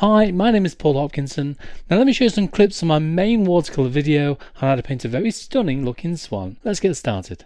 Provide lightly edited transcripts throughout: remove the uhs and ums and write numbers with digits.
Hi, my name is Paul Hopkinson. Now let me show you some clips from my main watercolour video on how to paint a very stunning looking swan. Let's get started.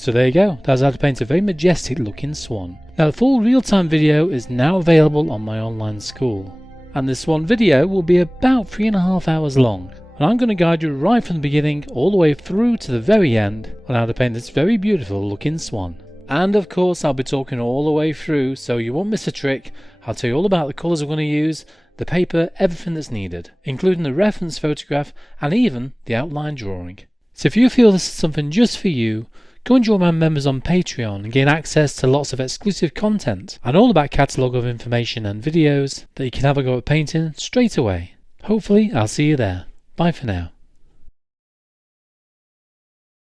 So there you go, that's how to paint a very majestic looking swan. Now the full real-time video is now available on my online school, and this swan video will be about 3.5 hours long, and I'm going to guide you right from the beginning all the way through to the very end on how to paint this very beautiful looking swan. And of course I'll be talking all the way through, so you won't miss a trick. I'll tell you all about the colours I'm going to use, the paper, everything that's needed, including the reference photograph and even the outline drawing. So if you feel this is something just for you, go and join my members on Patreon and gain access to lots of exclusive content and all about catalogue of information and videos that you can have a go at painting straight away. Hopefully I'll see you there. Bye for now.